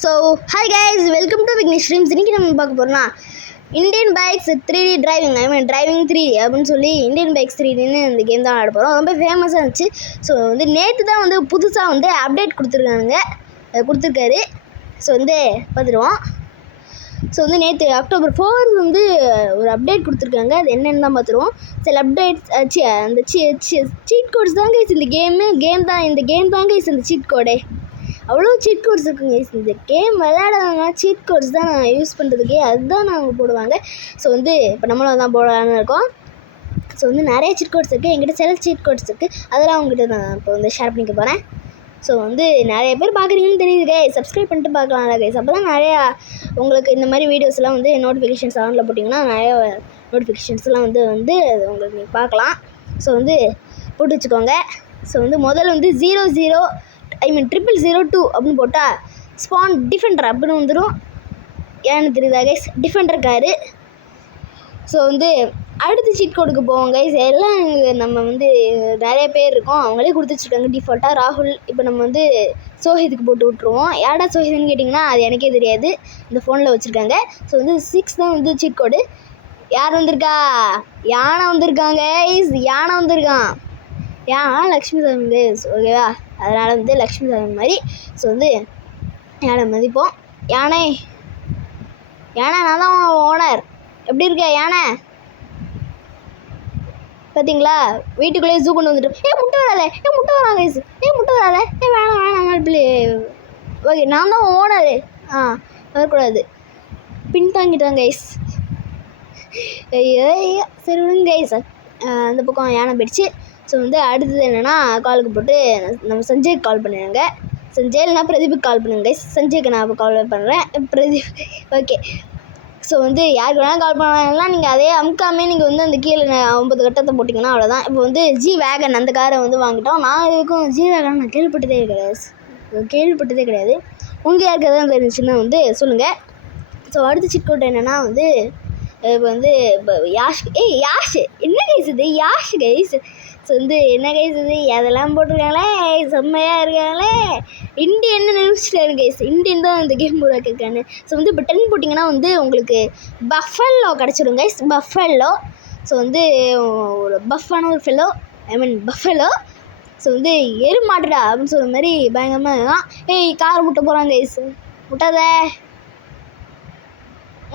So hi guys, welcome to Vignesh streams. இன்றைக்கி நம்ம பார்க்க போகிறோம்னா இந்தியன் பைக்ஸ் 3D டிரைவிங் 3 அப்படின்னு சொல்லி இந்தியன் பைக்ஸ் 3Dன்னு இந்த கேம் தான் ஆட போகிறோம். ரொம்ப ஃபேமஸாக இருந்துச்சு. ஸோ நேற்று தான் புதுசாக அப்டேட் கொடுத்துருக்காரு. ஸோ பார்த்துருவோம். ஸோ நேற்று October 4 ஒரு அப்டேட் கொடுத்துருக்காங்க. அது என்னென்னு தான் பார்த்துருவோம். சில அப்டேட்ஸ் அந்த சீட் கோட்ஸ் தாங்க இந்த கேம் தாங்க இந்த சீட் கோடே. அவ்வளோ சீட் கோட்ஸ் இருக்குங்க. இந்த கேம் விளையாடுறவங்க சீட் கோட்ஸ் தான் நான் யூஸ் பண்ணுறதுக்கே அதுதான் நாங்கள் போடுவாங்க. ஸோ இப்போ நம்மளும் அதான் போடலான்னு இருக்கோம். ஸோ நிறைய சீட் கோட்ஸ் இருக்குது. என்கிட்ட சில சீட் கோட்ஸ் இருக்குது. அதெல்லாம் அவங்ககிட்ட நான் இப்போ ஷேர் பண்ணிக்க போகிறேன். ஸோ நிறைய பேர் பார்க்குறீங்கன்னு தெரியுது கைஸ். சப்ஸ்கிரைப் பண்ணிட்டு பார்க்கலாம்ல கைஸ். அப்போ தான் நிறையா உங்களுக்கு இந்த மாதிரி வீடியோஸ்லாம் நோட்டிஃபிகேஷன்ஸ் ஆனில் போட்டிங்கன்னா நிறையா நோட்டிஃபிகேஷன்ஸ்லாம் வந்து உங்களுக்கு நீங்கள் பார்க்கலாம். ஸோ போட்டு வச்சுக்கோங்க. ஸோ முதல்ல 00002 அப்படின்னு போட்டால் ஸ்பான் டிஃபெண்டர் அப்படின்னு வந்துடும். ஏன்னு தெரியுதா கைஸ்? Defender car. ஸோ அடுத்த சீட் கோடுக்கு போவோம் கைஸ். எல்லாம் நம்ம நிறைய பேர் இருக்கோம். அவங்களே கொடுத்து வச்சுருக்காங்க டிஃபால்ட்டாக. ராகுல் இப்போ நம்ம சோஹித்துக்கு போட்டு விட்ருவோம். யாடா சோஹித்னு கேட்டிங்கன்னா அது எனக்கே தெரியாது. இந்த ஃபோனில் வச்சுருக்காங்க. ஸோ 6 தான் சீட் கோடு. யார் வந்திருக்கா? யானை வந்திருக்காங்க கைஸ். யானை வந்திருக்கான். ஏன் லக்ஷ்மி சாமி கைஸ், ஓகேவா? அதனால் லக்ஷ்மி சாமி மாதிரி. ஸோ யானை மதிப்போம். யானை நான் தான் ஓனர். எப்படி இருக்க யானை? பார்த்தீங்களா? வீட்டுக்குள்ளேயே ஜூ கொண்டு வந்துட்டு முட்டை வராங்க கைஸ். முட்டை வராத. வேணாம் பிள்ளை. ஓகே, நான் தான் ஓனரு. வரக்கூடாது. பின்தாங்கிட்டாங்க கைஸ். ஐயோ சரி விடுங்க கைஸ். அந்த பக்கம் யானை போயிடுச்சு. ஸோ அடுத்தது என்னென்னா காலுக்கு போட்டு நம்ம சஞ்சய்க்கு கால் பண்ணிடுங்க. சஞ்சய் இல்லைனா பிரதீப்புக்கு கால் பண்ணுங்க கைஸ். சஞ்சய்க்கு நான் இப்போ கால் பண்ணுறேன். பிரதீப் ஓகே. ஸோ யாருக்கு வேணாலும் கால் பண்ணலாம். நீங்கள் அதே அமுக்காமே நீங்கள் அந்த கீழே 9 கட்டத்தை போட்டிங்கன்னா அவ்வளோதான். இப்போ ஜி வேகன் அந்த காரை வாங்கிட்டோம். நான் இதுக்கும் ஜி வேகன் நான் கேள்விப்பட்டதே கிடையாது. உங்கள் யாருக்கு எதாவது தெரிஞ்சுன்னா சொல்லுங்கள். ஸோ அடுத்த சீட் கோட் என்னென்னா இப்போ யாஷ் என்ன கைஸ் இது? யாஷ் கைஸ். ஸோ என்ன கைஸ் இது? அதெல்லாம் போட்டிருக்காங்களே, செம்மையாக இருக்காங்களே. இண்டியன்னு நினச்சிட்டாரு கைஸ். இண்டியன் தான் இந்த கேம் உருவாக்கியிருக்காங்க. ஸோ இப்போ 10 போட்டிங்கன்னா உங்களுக்கு பஃபல்லோ கிடச்சிடும் கைஸ். பஃபல்லோ. ஸோ ஒரு பஃப்பான ஒரு பஃபல்லோ. ஸோ எருமாட்டுடா அப்படின்னு சொல்கிற மாதிரி பயங்கரமாக தான். கார் முட்டை போகிறாங்க கைஸ்.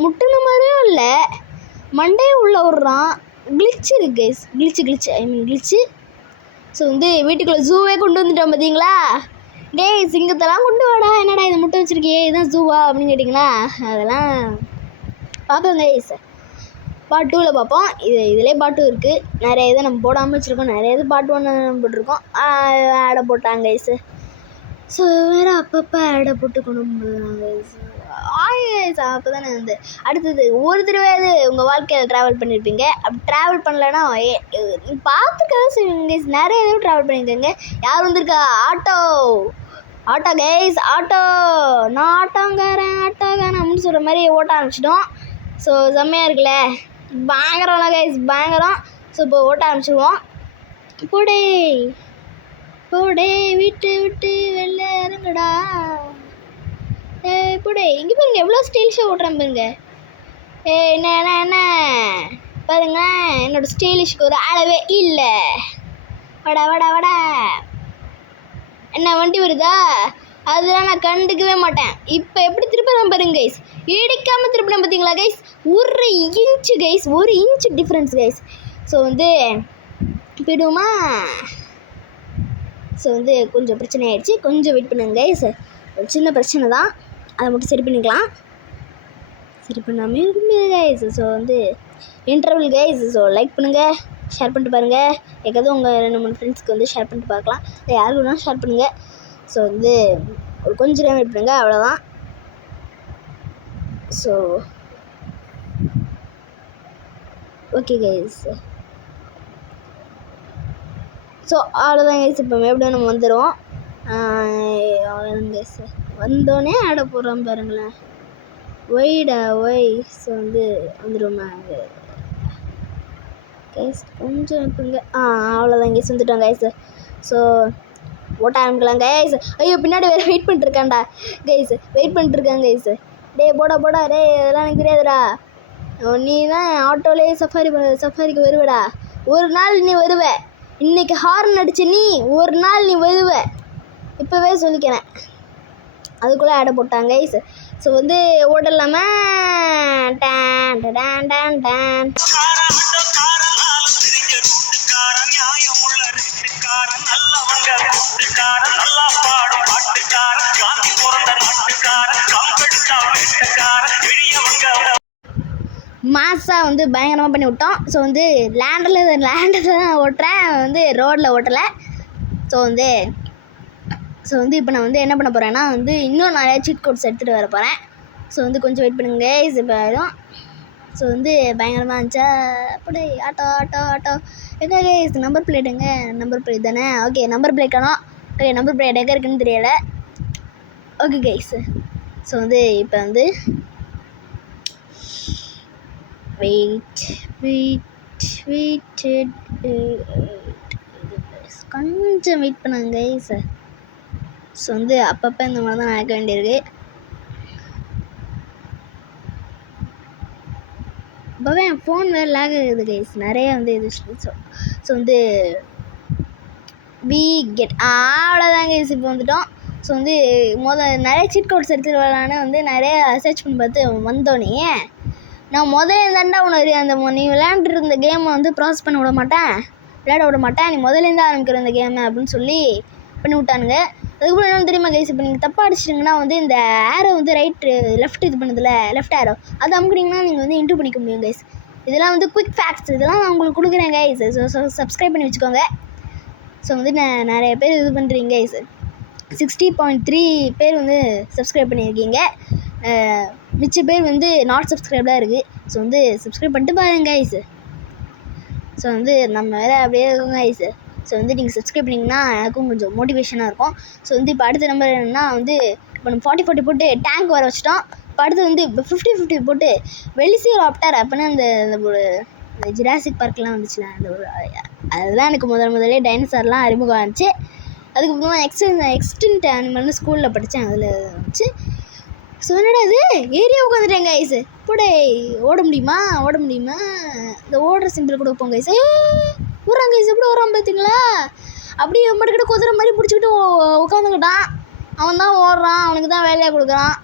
முட்டின மாதிரியும் இல்லை, மண்டையும் உள்ளே விட்றான். கிளிச்சு இருக்கு கைஸ். கிளிச்சு. ஸோ வீட்டுக்குள்ளே ஜூவே கொண்டு வந்துட்டோம் பார்த்தீங்களா? டேய் சிங்கத்தெல்லாம் கொண்டு வாடா. என்னடா இதை முட்டை வச்சுருக்கியே, இதுதான் ஜூவா அப்படின்னு கேட்டிங்களா? அதெல்லாம் பார்ப்போம் கைஸ். பார்ட் 2ல் பார்ப்போம். இதிலே பார்ட் 2 இருக்குது. நிறைய இதை நம்ம போடாமல் வச்சுருக்கோம். நிறைய இது பார்ட் 1 போட்டிருக்கோம். ஆடை போட்டாங்க கைஸ். ஸோ வேறு அப்பப்போ ஆடை போட்டுக்கணும் கைஸ். அப்போ தானே அடுத்தது ஒரு தடவை உங்கள் வாழ்க்கையில் ட்ராவல் பண்ணியிருப்பீங்க. அப்படி ட்ராவல் பண்ணலைன்னா பார்த்துக்கவே செய்வீங்க. நிறைய தடவை ட்ராவல் பண்ணியிருக்கீங்க. யார் வந்திருக்கா? Auto guys. நான் ஆட்டோங்காரன் அப்படின்னு சொல்கிற மாதிரி ஓட்ட ஆரம்பிச்சிட்டோம். ஸோ செம்மையாக இருக்குல்ல? பயங்கரம்ல கைஸ், பயங்கரம். ஸோ இப்போ ஓட்ட ஆரம்பிச்சிடுவோம். போடே விட்டு வெளில இறங்குடா. போடே இங்கே பாருங்க எவ்வளோ ஸ்டைலிஷாக ஓட்டுறேன் பாருங்க. என்ன பாருங்க, என்னோடய ஸ்டைலிஷ்க்கு ஒரு அளவே இல்லை. வாடா. என்ன வண்டி வருதா? அதெல்லாம் நான் கண்டுக்கவே மாட்டேன். இப்போ எப்படி திருப்பதான் பாருங்க கைஸ். இடிக்காமல் திருப்பினேன் பார்த்தீங்களா guys? 1 inch guys. 1 inch difference guys. So போயிடுவோமா? ஸோ கொஞ்சம் பிரச்சனை ஆகிடுச்சு. கொஞ்சம் வெயிட் பண்ணுங்க கைஸ். ஒரு சின்ன பிரச்சனை தான், அதை மட்டும் சரி பண்ணிக்கலாம். சரி பண்ணாமல் இருக்க முடியாது guys. So interval guys. So like பண்ணுங்கள், ஷேர் பண்ணிட்டு பாருங்கள். எதாவது உங்கள் 2-3 ஃப்ரெண்ட்ஸ்க்கு ஷேர் பண்ணிட்டு பார்க்கலாம். இல்லை யாருக்கு வேணாலும் ஷேர் பண்ணுங்கள். ஸோ ஒரு கொஞ்சம் நேரம் வெயிட் பண்ணுங்கள், அவ்வளோதான். So okay guys. ஸோ அவ்வளோதான் கைஸ். இப்போ எப்படியும் நம்ம வந்துடுவோம். கைஸ் வந்தோடனே ஆட போடுறோம் பாருங்களேன். ஒய். ஸோ வந்துடுவோமா கைஸ்? கொஞ்சம் இருக்குங்க. அவ்வளோதான் கைஸ், வந்துட்டோம் கைஸ். ஸோ ஓட்ட ஆரம்பிக்கலாம் கைஸ். ஐயோ பின்னாடி வேறு வெயிட் பண்ணிட்டுருக்கான்டா கைஸ், வெயிட் பண்ணிட்டுருக்காங்க கைஸ். டே போடா டே, இதெல்லாம் எனக்கு தெரியாதுடா. நீ தான் ஆட்டோலேயே சஃபாரிக்கு வருவடா. ஒரு நாள் நீ வருவ. இன்றைக்கி ஹார்ன் அடிச்சு நீ ஒரு நாள் நீ வருவ, இப்போவே சொல்லிக்கிறேன். அதுக்குள்ளே ஆடை போட்டாங்க கைஸ். ஸோ வந்து ஓடலாமா? டான் டான் டான் டான். மாஸாக வந்து பயங்கரமாக பண்ணி விட்டோம். ஸோ வந்து லேண்டில் தான் ஓட்டுறேன், வந்து ரோட்டில் ஓட்டலை. ஸோ வந்து இப்போ நான் வந்து என்ன பண்ண போகிறேன்னா வந்து இன்னும் நிறையா சீட் கோட்ஸ் எடுத்துகிட்டு வர போகிறேன். ஸோ வந்து கொஞ்சம் வெயிட் பண்ணுங்க கைஸ். இப்போ ஆகிடும். ஸோ வந்து பயங்கரமாக இருந்துச்சா? அப்படி ஆட்டோ எங்கே கைஸ்? நம்பர் பிளேட் எங்கே? நம்பர் பிளேட் தானே. ஓகே, நம்பர் பிளேட் காணோம். ஓகே, நம்பர் பிளேட் எங்கே இருக்குன்னு தெரியலை. Okay guys. ஸோ வந்து இப்போ வந்து கொஞ்சம் வெயிட் பண்ணாங்க கைஸ். ஸோ வந்து அப்பப்போ இந்த மாதிரி தான் நடக்க வேண்டியிருக்கு. அப்போவே என் ஃபோன் வேறு லேக் ஆகுது கைஸ், நிறைய வந்து இது. ஸோ வந்து அவ்வளோதான் கைஸ். இப்போ வந்துட்டோம். ஸோ வந்து நிறைய சீட் கோட்ஸ் எடுத்துகிட்டு வரலான்னு வந்து நிறைய சர்ச் பண்ணி பார்த்து வந்தோன்னே நான் முதல்ல தாண்டா உனக்கு நீ விளையாண்டுட்டு இருந்த கேமை வந்து ப்ராசஸ் பண்ண விளையாட விட மாட்டேன், நீ முதலேருந்து ஆரம்பிக்கிற இந்த கேமை அப்படின்னு சொல்லி பண்ணி விட்டானுங்க. அதுக்கப்புறம் என்னென்னு தெரியுமா கைஸ்? இப்போ நீங்கள் தப்பாக அடிச்சிட்டிங்கன்னா வந்து இந்த ஆரோ வந்து லெஃப்ட் இது பண்ணுதில்ல, லெஃப்ட் ஆரோ அது அமுக்குனிங்கன்னா நீங்கள் வந்து இன்ட்ரூ பண்ணிக்க முடியும் கைஸ். இதெல்லாம் வந்து குயிக் ஃபேக்ட்ஸ், இதெல்லாம் நான் உங்களுக்கு கொடுக்குறேன் கைஸ். ஸோ சப்ஸ்கிரைப் பண்ணி வச்சுக்கோங்க. ஸோ வந்து நிறைய பேர் இது பண்ணுறீங்க கைஸ். 60.3 பேர் வந்து சப்ஸ்கிரைப் பண்ணியிருக்கீங்க. மிச்ச பேர் வந்து நாட் சப்ஸ்கிரைப்டாக இருக்குது. ஸோ வந்து சப்ஸ்கிரைப் பண்ணிட்டு பாருங்க கைஸ். ஸோ வந்து நம்ம வேறு அப்படியே இருக்கோங்க கைஸ். ஸோ வந்து நீங்கள் சப்ஸ்கிரைப் பண்ணிங்கன்னா எனக்கும் கொஞ்சம் மோட்டிவேஷனாக இருக்கும். ஸோ வந்து இப்போ அடுத்த நம்பர் என்னென்னா வந்து இப்போ நம்ம 40 போட்டு டேங்க் வர வச்சிட்டோம். இப்போ அடுத்து வந்து இப்போ 50 போட்டு வெலிசிராப்டர் அப்படின்னா இந்த ஜுராசிக் பார்க்லாம் வந்துச்சுல, அதுதான் எனக்கு முதலே டைனோசர்லாம் அறிமுகம் ஆச்சு. அதுக்கப்புறமா எக்ஸ்டென்ட் அனிமல்னு ஸ்கூலில் படித்தேன், அதில் வந்துச்சு. ஸோ என்னடா இது ஏரியா உட்காந்துட்டேன் கைஸ். இப்போடே ஓட முடியுமா? இந்த ஓடுற சிம்பிள் கூட வைப்போம் கைஸ். ஓடுறான் கைஸ், எப்படி ஓடுறான் பார்த்தீங்களா? அப்படியே மட்டுக்கிட்ட குதிரை மாதிரி பிடிச்சிக்கிட்டு உட்காந்துக்கிட்டான். அவன் தான் ஓடுறான், அவனுக்கு தான் வேலையாக கொடுக்குறான்.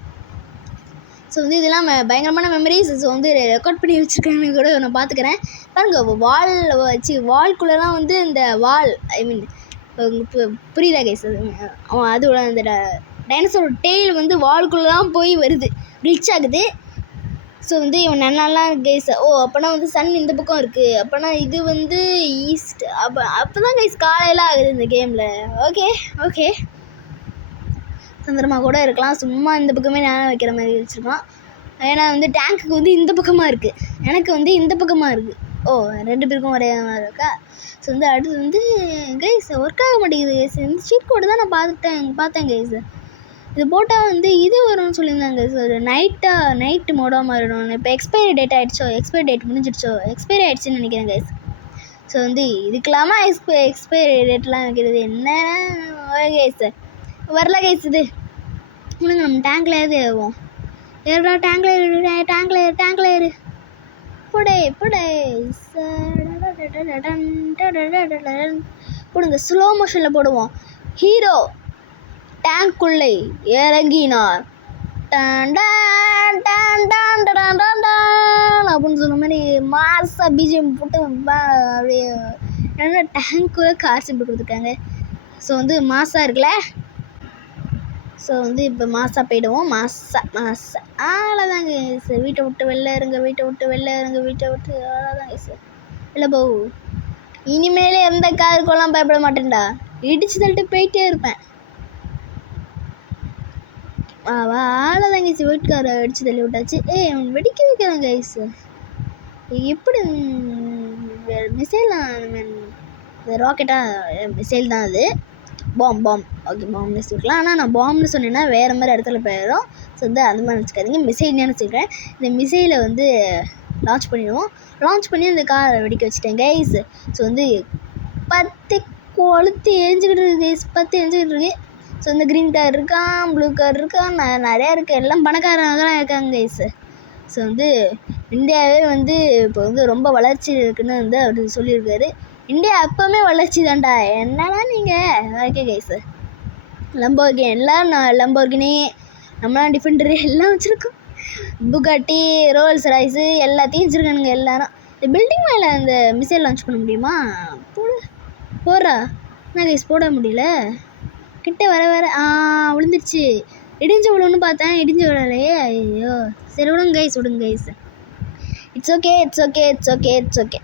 ஸோ வந்து இதெல்லாம் பயங்கரமான மெமரிஸ். ஸோ வந்து ரெக்கார்ட் பண்ணி வச்சுருக்கேன்னு கூட நான் பார்த்துக்கிறேன். பாருங்கள், வால்குள்ளெலாம் வந்து இந்த புரியுதா கைஸ்? அதோட அந்த டைனோசரோட டெய்ல் வந்து வால்குள்ளெலாம் போய் வருது, ரிச் ஆகுது. ஸோ வந்து இவன் நல்லாலாம் கைஸ். அப்போனா வந்து சன் இந்த பக்கம் இருக்குது, அப்போனா இது வந்து ஈஸ்ட். அப்போ தான் கைஸ் காலையில் ஆகுது இந்த கேமில். ஓகே சந்திரமாக கூட இருக்கலாம், சும்மா இந்த பக்கமே நேரம் வைக்கிற மாதிரி வச்சுருக்கான். ஏன்னா வந்து டேங்க்குக்கு வந்து இந்த பக்கமாக இருக்குது, எனக்கு வந்து இந்த பக்கமாக இருக்குது. ரெண்டு பேருக்கும் ஒரே மாதிரி இருக்கா? ஸோ வந்து அடுத்து வந்து கைஸ் ஒர்க் ஆக மாட்டேங்குது கைஸ். இந்த சீட் கோடு தான் நான் பார்த்தேன் கைஸ். இது போட்டால் வந்து இது வரும்னு சொல்லியிருந்தாங்க கைஸ். ஒரு நைட்டு மோடாக மாறிடும். இப்போ எக்ஸ்பைரி டேட் முடிஞ்சிடுச்சோ, எக்ஸ்பைரி ஆகிடுச்சின்னு நினைக்கிறேன் கைஸ். ஸோ வந்து இதுக்கெல்லாமா எக்ஸ்பைரி டேட்லாம் வைக்கிறது என்ன கைஸ்? வரல கைஸ். இது இன்னும் நம்ம டேங்கில் எது ஏறுவோம்? ஏறா டேங்கில் ஏறு போடே போடுங்க. ஸ்லோ மோஷனில் போடுவோம். ஹீரோ டேங்க்குள்ளே இறங்கினார் அப்படின்னு சொன்ன மாதிரி மாசா பிஜிஎம் போட்டு அப்படியே என்ன டேங்க்குள்ளே கார் சிம்பிள் கொடுத்துருக்காங்க. ஸோ வந்து மாசா இருக்குல்ல. ஸோ வந்து இப்போ மாசா போயிடுவோம். மாசா அவ்வளோதாங்க சார். வீட்டை விட்டு வெளில இருங்க, அவ்வளோதாங்க சார். இல்லை போ, இனிமேல் எந்த காருக்கெல்லாம் பயப்பட மாட்டேன்டா, இடிச்சு தள்ளிட்டு போயிட்டே இருப்பேன். அவ்வளோதாங்க சார். ஒயிட் காரை அடித்து தள்ளி விட்டாச்சு. அவன் வெடிக்க வைக்கிறான் கைஸ். எப்படி மிசைல்லாம் ராக்கெட்டாக மிசைல் தான் அது. பாம் ஓகே, பாம்னு வச்சுருக்கலாம். ஆனால் நான் பாம்னு சொன்னேன்னா வேறு மாதிரி இடத்துல போயிடும். ஸோ வந்து அந்த மாதிரி வச்சுக்காதீங்க, மிசைல்னு வச்சுருக்கேன். இந்த மிசைலை வந்து லான்ச் பண்ணி அந்த காரை வெடிக்க வச்சுட்டேன் கைஸ். ஸோ வந்து 10 கொளுத்து எரிஞ்சிக்கிட்டு இருக்குது கைஸ், பத்து எரிஞ்சிக்கிட்டு இருக்கு. ஸோ இந்த க்ரீன் கார் இருக்கான், ப்ளூ கார் இருக்கான், நிறையா இருக்குது. எல்லாம் பணக்காரங்களாம் இருக்காங்க கைஸ். ஸோ வந்து இந்தியாவே வந்து இப்போ வந்து ரொம்ப வளர்ச்சி இருக்குன்னு வந்து அவர் சொல்லியிருக்காரு. இந்தியா எப்போவுமே வளர்ச்சி தான்டா, என்னடா நீங்கள். ஓகே கைஸ், லம்போர்கினி எல்லாம் லம்போர்கினி, நம்மளாம் டிஃபெண்டரு எல்லாம் வச்சுருக்கோம். புகாட்டி, ரோல்ஸ் ராய்ஸு எல்லாத்தையும் வச்சுருக்கானுங்க எல்லாரும். இந்த பில்டிங் மேலே அந்த மிசைல் லான்ச் பண்ண முடியுமா? போடுறா. என்ன கைஸ் போட முடியல, கிட்ட வர விழுந்துருச்சு. இடிஞ்சு விழுன்னு பார்த்தேன், இடிஞ்சு விழலையே. ஐயோ சரி விடுங்க கைஸ். It's okay.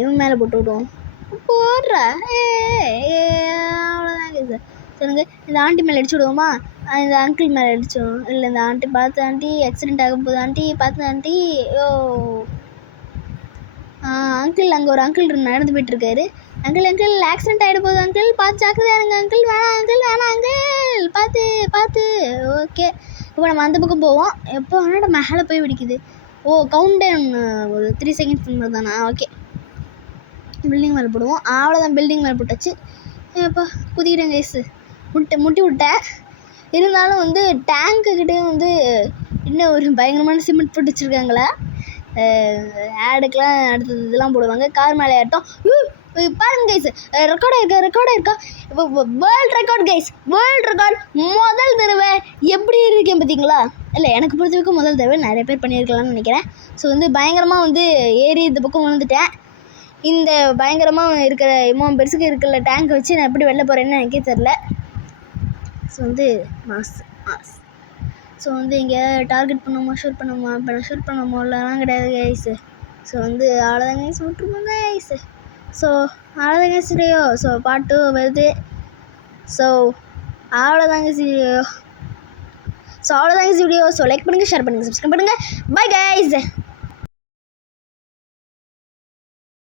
இவன் மேலே போட்டு விடுவோம். போடுறா. அவ்வளோதான் கைஸ். சொல்லுங்க, இந்த ஆண்டி மேலே அடிச்சு விடுவோமா? இந்த அங்கிள் மேலே அடிச்சோம். இல்லை இந்த ஆண்டி பார்த்து, ஆண்டி ஆக்சிடென்ட் ஆக போகுது, ஆண்டி பார்த்து ஆண்டி. அங்கிள் அங்கே ஒரு அங்கிள் நடந்து போயிட்டுருக்காரு. அங்கிள் ஆக்சிடென்ட் ஆகிட போகுது அங்கிள், பார்த்து ஜாக்கிரதையா அங்கிள். வேணாம் அங்கிள், பார்த்து. ஓகே, இப்போ நம்ம அந்த பக்கம் போவோம். எப்போ ஆனால் மேலே போய் வெடிக்குது. கவுண்ட் டவுன் ஒரு 3 செகண்ட்ஸ் மாதிரி தானா? ஓகே, பில்டிங் மேலே போடுவோம். அவ்வளோதான், பில்டிங் மேலே போட்டாச்சு. எப்போ குதிக்கிட்டேன் கைஸ், முட்டி விட்டேன். இருந்தாலும் வந்து டேங்க்குக்கிட்டே வந்து இன்னும் ஒரு பயங்கரமான சிமெண்ட் போட்டு வச்சுருக்காங்களா. ஆடுக்கெலாம் அடுத்தது இதெல்லாம் போடுவாங்க. கார் மேலே ஏட்டோம். பாருங்க கைஸ், ரெக்கார்ட் ஆயிருக்கா. இப்போ world record guys, world record முதல் தடவை எப்படி இருக்கேன் பார்த்தீங்களா? இல்லை, எனக்கு பொறுத்த வரைக்கும் முதல் தடவை நிறைய பேர் பண்ணியிருக்கலாம்னு நினைக்கிறேன். ஸோ வந்து பயங்கரமாக வந்து ஏறி இந்த பக்கம் விழுந்துட்டேன். இந்த பயங்கரமாக இருக்கிற பெருசுக்கு இருக்கிற டேங்கை வச்சு நான் எப்படி வெளில போகிறேன்னு எனக்கே தெரில. ஸோ வந்து மாஸ். ஸோ வந்து இங்கே டார்கெட் பண்ணுவோமா, ஷூட் பண்ணுவோமா? இப்போ நான் ஷூட் பண்ண இல்லைலாம் கிடையாது கைஸு. ஸோ வந்து அவ்வளோதான் கைஸ், விட்டுருப்போம் கைஸு. ஸோ அவ்வளோதான் கைஸ் வீடியோ. ஸோ பார்ட் 2 வருது. ஸோ அவ்வளோதான் கைஸ் வீடியோ. ஸோ லைக் பண்ணுங்கள், ஷேர் பண்ணுங்கள், சப்ஸ்கிரைப் பண்ணுங்கள். Bye guys.